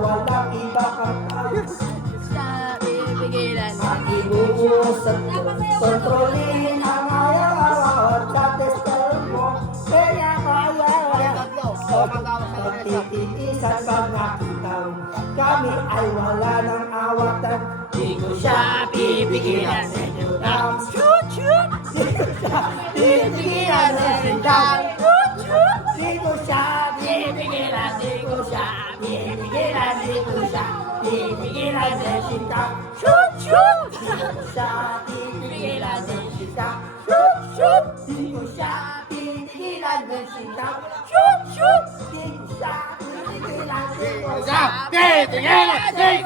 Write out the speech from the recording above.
walang iba kang tayo. Sa pipigilan. Ang ibubuhos at kontrolin ang ayaw sa tester mo. Kaya pagtitiisan pag nakita mo, kami ay wala ng awatan. Di ko siya pipigilan. Shoot, shoot! Di ko siya pipigilan. Di ko siya pipigilan. Di ko siya pipigilan. Di ko siya pipigilan. Shoot, shoot! Di ko siya pipigilan. Shoot, shoot! Di ko siya pipigilan. Shoot, shoot! Di ko siya pipigilan. Di ko siya pipigilan.